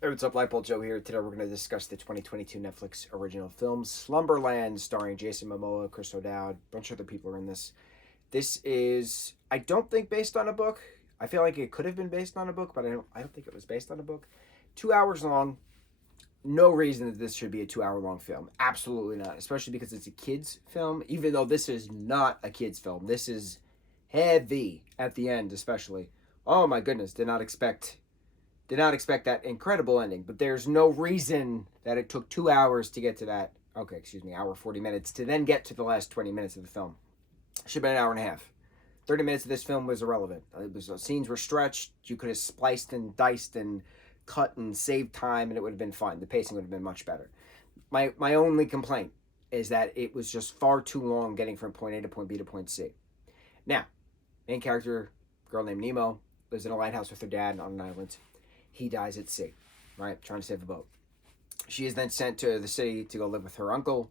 Hey, what's up, lightboltjoe here. Today we're going to discuss the 2022 Netflix original film Slumberland, starring Jason Momoa, Chris O'Dowd, a bunch of other people are in this. This is, I don't think, based on a book. I feel like it could have been based on a book, but I don't think it was based on a book. 2 hours long. No reason that this should be a 2 hour long film. Absolutely not, especially because it's a kids film. Even though this is not a kids film, this is heavy at the end, especially. Oh my goodness! Did not expect that incredible ending, but there's no reason that it took 2 hours to get to that. Okay, excuse me, hour 40 minutes to then get to the last 20 minutes of the film. Should have been an hour and a half. 30 minutes of this film was irrelevant. It was scenes were stretched. You could have spliced and diced and cut and saved time, and it would have been fine. The pacing would have been much better. My only complaint is that it was just far too long getting from point A to point B to point C. Now, main character, girl named Nemo, lives in a lighthouse with her dad on an island. He dies at sea, right? Trying to save a boat. She is then sent to the city to go live with her uncle,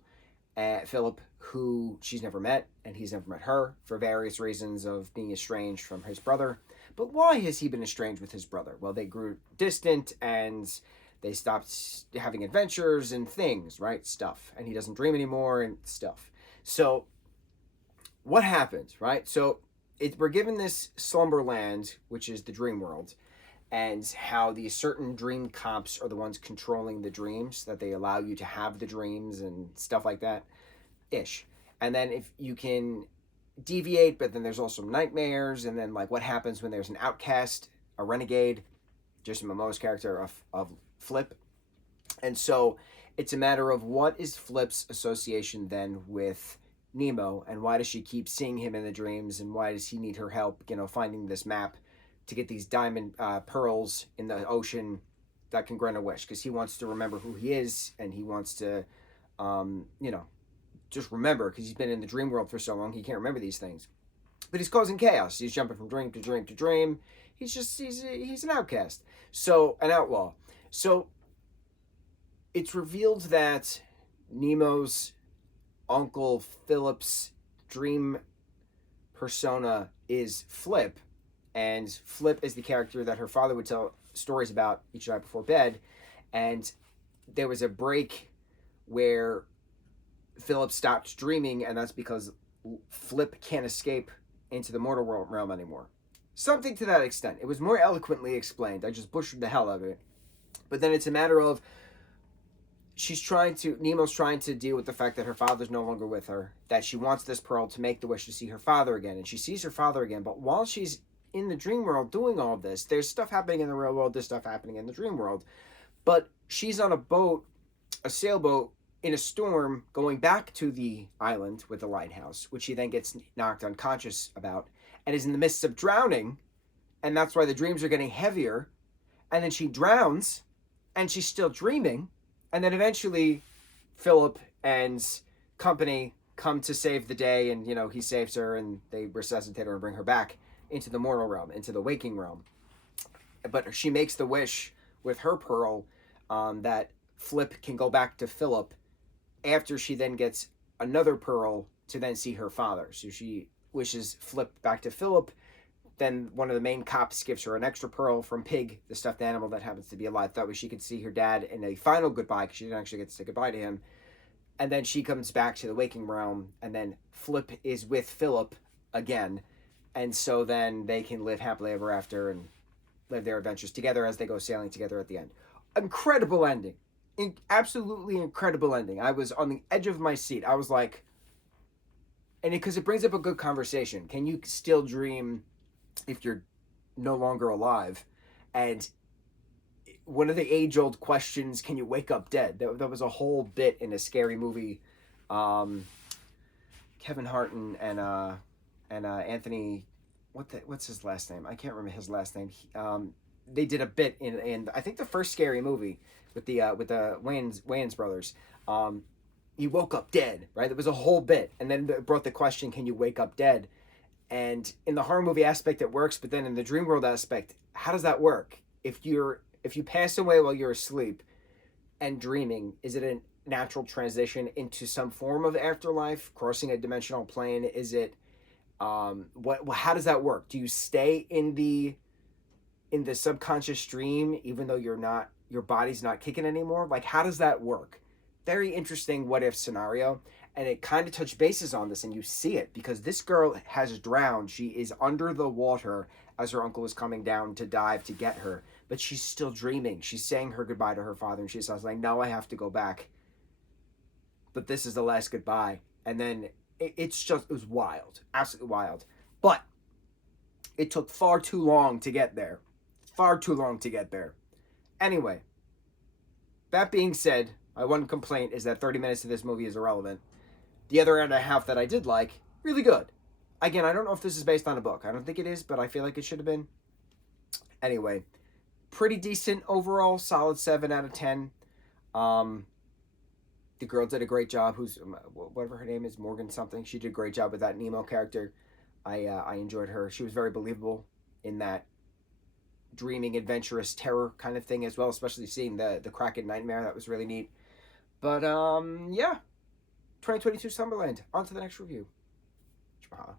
Philip, who she's never met, and he's never met her for various reasons of being estranged from his brother. But why has he been estranged with his brother? Well, they grew distant and they stopped having adventures and things, right? Stuff. And he doesn't dream anymore and stuff. So, what happens, right? So, we're given this Slumberland, which is the dream world, and how these certain dream cops are the ones controlling the dreams, that they allow you to have the dreams and stuff like that ish. And then if you can deviate, but then there's also nightmares, and then like what happens when there's an outcast, a renegade, Jason Momoa's character of Flip. And so it's a matter of what is Flip's association then with Nemo, and why does she keep seeing him in the dreams, and why does he need her help, finding this map to get these diamond pearls in the ocean that can grant a wish, because he wants to remember who he is, and he wants to, just remember, because he's been in the dream world for so long, he can't remember these things. But he's causing chaos. He's jumping from dream to dream to dream. He's an outcast, so an outlaw. So it's revealed that Nemo's uncle Philip's dream persona is Flip. And Flip is the character that her father would tell stories about each night before bed. And there was a break where Philip stopped dreaming, and that's because Flip can't escape into the mortal realm anymore. Something to that extent. It was more eloquently explained. I just butchered the hell out of it. But then it's a matter of Nemo's trying to deal with the fact that her father's no longer with her, that she wants this pearl to make the wish to see her father again. And she sees her father again, but while she's in the dream world doing all of this, there's stuff happening in the real world, there's stuff happening in the dream world. But she's on a boat, a sailboat, in a storm, going back to the island with the lighthouse, which she then gets knocked unconscious about, and is in the midst of drowning, and that's why the dreams are getting heavier. And then she drowns, and she's still dreaming, and then eventually Philip and company come to save the day, and he saves her, and they resuscitate her and bring her back into the mortal realm, into the waking realm. But she makes the wish with her pearl, that Flip can go back to Philip, after she then gets another pearl to then see her father. So she wishes Flip back to Philip. Then one of the main cops gives her an extra pearl from Pig, the stuffed animal that happens to be alive. That way she could see her dad in a final goodbye, because she didn't actually get to say goodbye to him. And then she comes back to the waking realm, and then Flip is with Philip again. And so then they can live happily ever after and live their adventures together as they go sailing together at the end. Incredible ending. Absolutely incredible ending. I was on the edge of my seat. I was like, and because it brings up a good conversation. Can you still dream if you're no longer alive? And one of the age-old questions, can you wake up dead? That was a whole bit in a scary movie. Kevin Hart and Anthony, what's his last name? I can't remember his last name. They did a bit in I think the first scary movie with the Wayans brothers. He woke up dead, right? It was a whole bit, and then it brought the question, can you wake up dead? And in the horror movie aspect, it works, but then in the dream world aspect, how does that work? If you pass away while you're asleep and dreaming, is it a natural transition into some form of afterlife, crossing a dimensional plane? Is it how does that work? Do you stay in the subconscious dream even though you're not your body's not kicking anymore. Like, how does that work? Very interesting what if scenario. And it kind of touched bases on this, and you see it because this girl has drowned. She is under the water as her uncle is coming down to dive to get her, but she's still dreaming. She's saying her goodbye to her father, and she says, like, no, I have to go back. But this is the last goodbye. And then it was wild, absolutely wild. But it took far too long to get there. Far too long to get there. Anyway, that being said, my one complaint is that 30 minutes of this movie is irrelevant. The other and a half that I did like, really good. Again, I don't know if this is based on a book. I don't think it is, but I feel like it should have been. Anyway, pretty decent overall, solid 7 out of 10. The girl did a great job. Who's whatever her name is, Morgan something. She did a great job with that Nemo character. I enjoyed her. She was very believable in that dreaming, adventurous terror kind of thing as well, especially seeing the Kraken nightmare. That was really neat. But yeah, 2022 Slumberland. On to the next review. Mahalo.